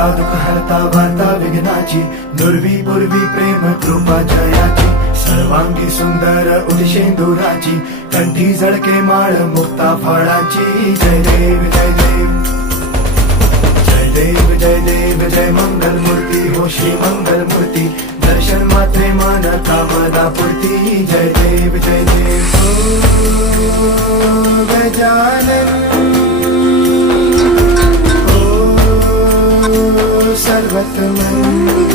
हरता दुःख हरता वार्ता विघ्नाची, नुरवी पूर्वी प्रेम कृपा जयाची, सर्वांगी सुंदर उदिशेंदुराची, कंठी झळके माळ मुक्ता फळाची. जय देव जय देव जय देव जय देव जय मंगल मूर्ती हो श्री मंगल मूर्ती, दर्शन मात्रे मन कामदा पूर्ती. जय देव जय देव ओ गजानन ओ सर्वतमन.